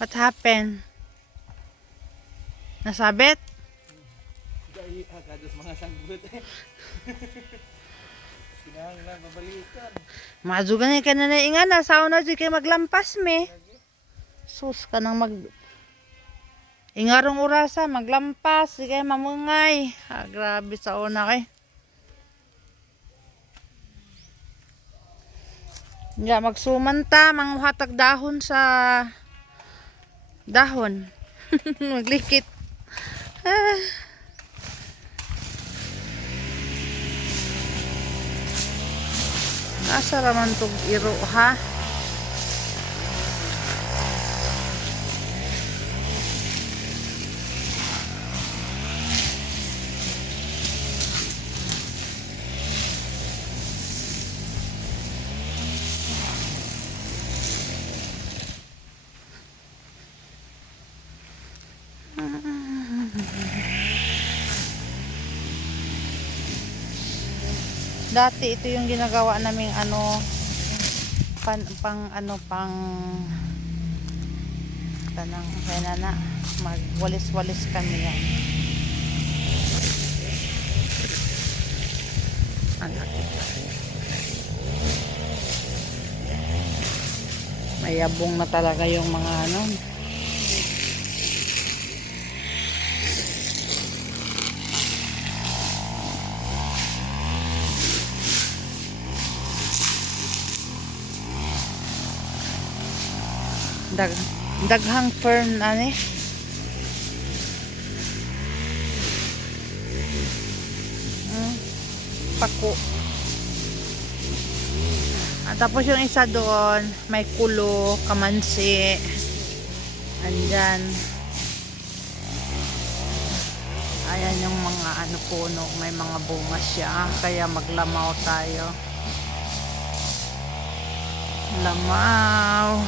What happened? Nasabit? Dahil agados mga sangbut eh. Kinahanglan babalikan. Majugan ka na ingan na sauna di kay maglampas me. Sus ka nang mag ingarong orasa maglampas di kay mamungay. Grabe sa una kay. Ya magsumanta manghatag dahon sa dahon. Maglikit. Ah. Asa raman tog iro ha? Dati ito yung ginagawa naming pang tanang kaya na magwalis-walis kami yan. Ang laki. Mayabong na talaga yung mga daghang fern pako. At tapos yung isa doon may kulo, kamansi andyan. Ayan yung mga puno, may mga bunga siya kaya maglamaw tayo. Lamaw.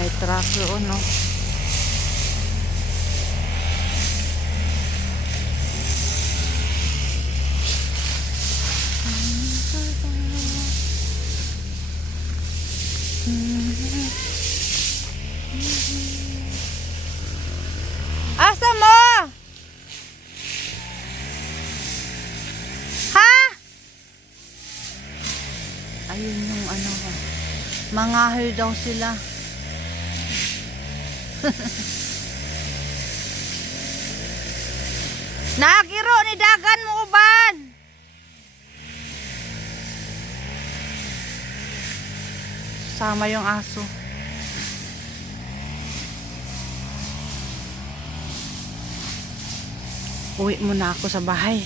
May truck doon, no? Asa mo? Ha? Ayun yung mangahoy daw sila. Nakiro ni dagan mo uban. Sama yung aso. Uwi muna ako sa bahay.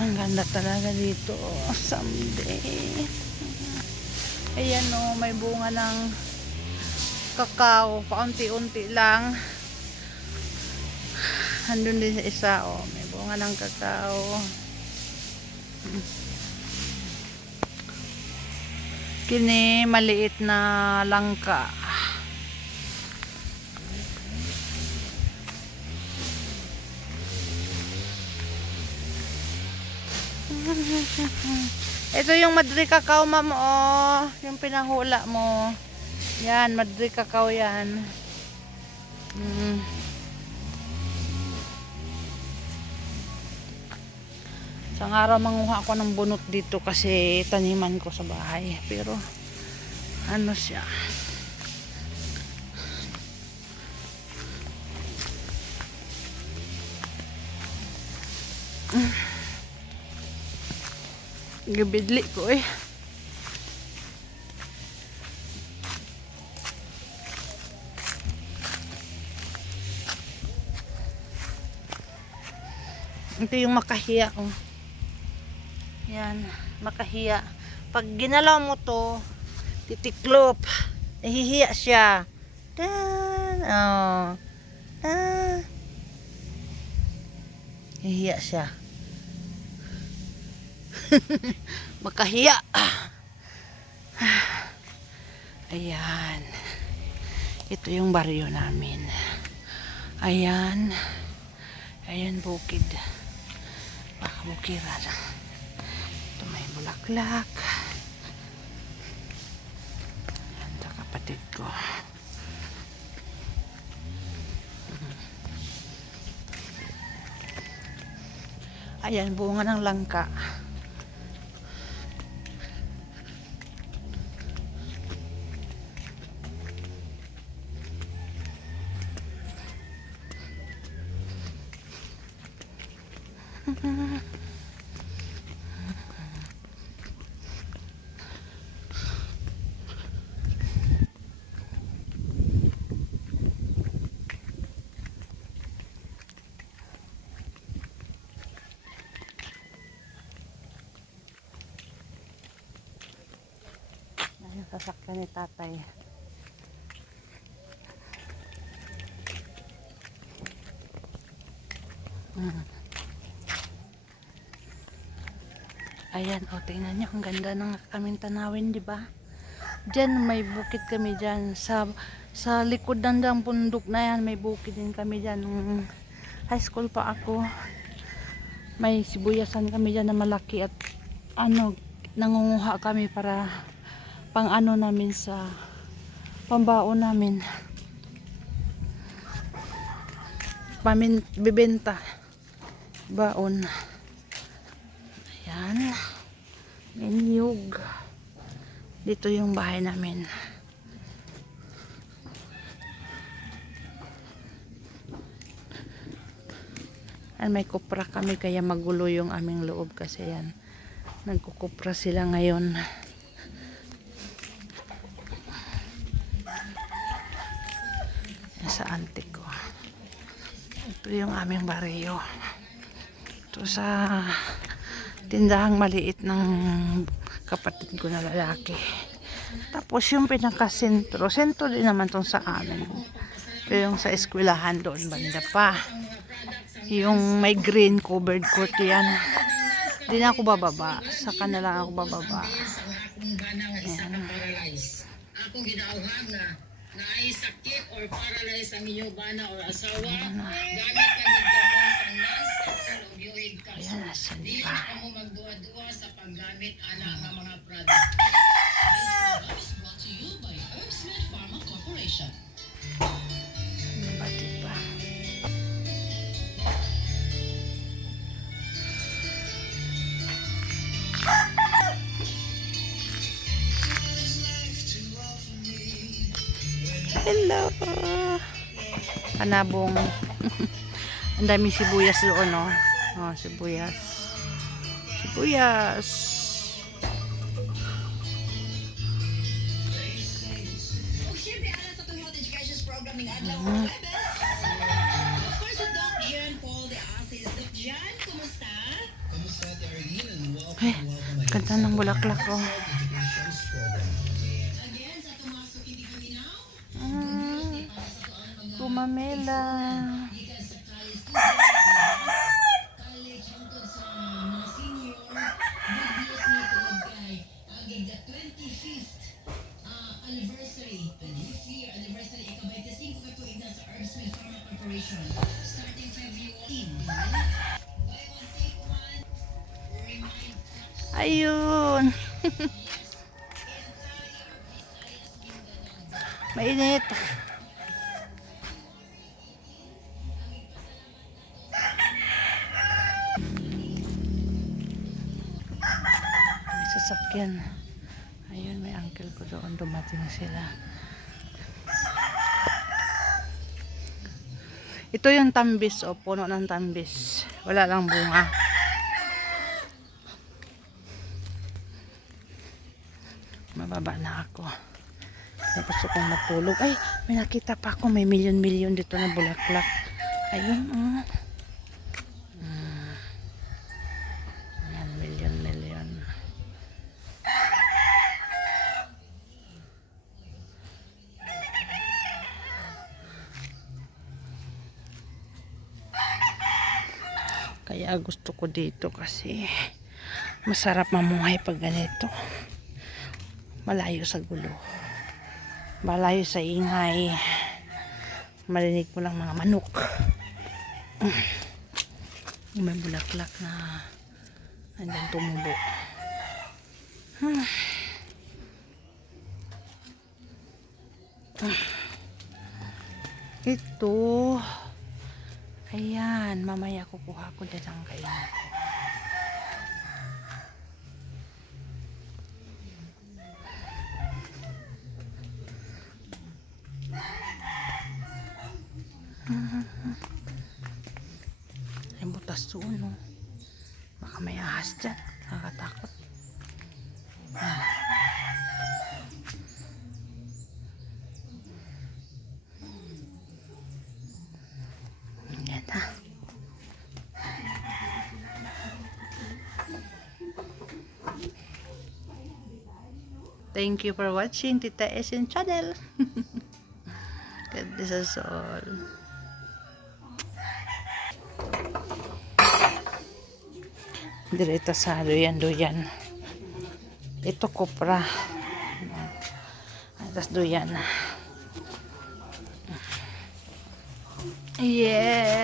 Ang ganda talaga dito. Someday. Ayan may bunga ng kakao. Paunti-unti lang. Andun din sa isa. May bunga ng kakao. Kini maliit na langka. Ito yung Madre Cacao, ma'am, yung pinahula mo. Yan, Madre Cacao yan. Isang araw manguha ako ng bunot dito kasi taniman ko sa bahay. Pero siya. Gabidli ko eh. Ito yung makahiya, oh. Yan, makahiya. Pag ginalaw mo to, titiklop. Nahihiya siya. Dan, oh. Dan. Nahihiya siya. Makahiya. Ayan. Ito yung baryo namin. Ayan. Ayan, bukid. Baka bukiran. Ito may bulaklak. Ayan, ito kapatid ko. Ayan, bunga ng langka. Ayan, sasakyan ni tatay. Ayan, o, tingnan nyo, ang ganda ng aming tanawin, di ba? Diyan, may bukid kami dyan. Sa likod ng bundok na yan, may bukid din kami dyan. Nung high school pa ako, may sibuyasan kami dyan na malaki at ano, nangunguha kami para pang ano namin sa pambaon namin. Bibenta. Baon. Ayan. May niyog. Dito yung bahay namin. At may kupra kami kaya magulo yung aming loob kasi yan. Nagkukupra sila ngayon. Yan sa antik ko. Ito yung aming baryo. Ito sa tindahang maliit ng kapatid ko na lalaki. Tapos yung pinaka-sentro din naman tong sa amin. Pero yung sa eskwelahan doon banda pa. Yung may green covered court yan. Hindi na ako bababa. Saka na lang ako bababa. Ayan. Akong ginauhag na naay sakit or paralyzed ang inyong bana or asawa, gamit ang gagawin sa nas sa opioid Ayan, capsule. asan Di pa? na kamo magduwa-duwa sa paggamit ana nga mga product. This program is brought to you by Herbsmed Pharma Corporation. Diba, diba? Hello! Kanabong. Ang daming sibuyas doon, no? Oh, sibuyas. Sibuyas. Ug syempre ana sa tungod education program ning adlaw or Webes. Of course, with Doc Gian Paul de Asis. Doc Gian, kumusta? Ay, ganda ng bulaklak, oh. Again, sa Tomaso Kitikinaw. Gumamela. Gikan sa college hangtod sa mga senior, good news ni tungod kay agig the 25th anniversary, 25th year anniversary, ika-25 ka tuig na sa Herbsmed Pharma Corporation, starting February 18. Buy one, take one, remind Ayun. Mainit. May sasakyan. Ayun, may uncle ko doon. Dumating sila. Ito yung tambis, o puno ng tambis. Wala lang bunga. Nababa na ako. Ay, gusto kong matulog. Ay, may nakita pa ako. May milyon-milyon dito na bulaklak. Ayun, oh. Ayan, milyon-milyon. Kaya gusto ko dito kasi masarap mamuhay pag ganito. Malayo sa gulo. Malayo sa ingay. Marinig mo lang mga manok. May bulaklak na andyan tumubo. Ito. Ayan, mamaya kukuha ko din ang kailan ko. Ay, butas doon, no? Baka may ahas dyan. Nakakatakot. Yan na. Thank you for watching Tita Esin channel. God bless us all. Direto sa duyan. Ito kopra. Atas duyan. Yeah.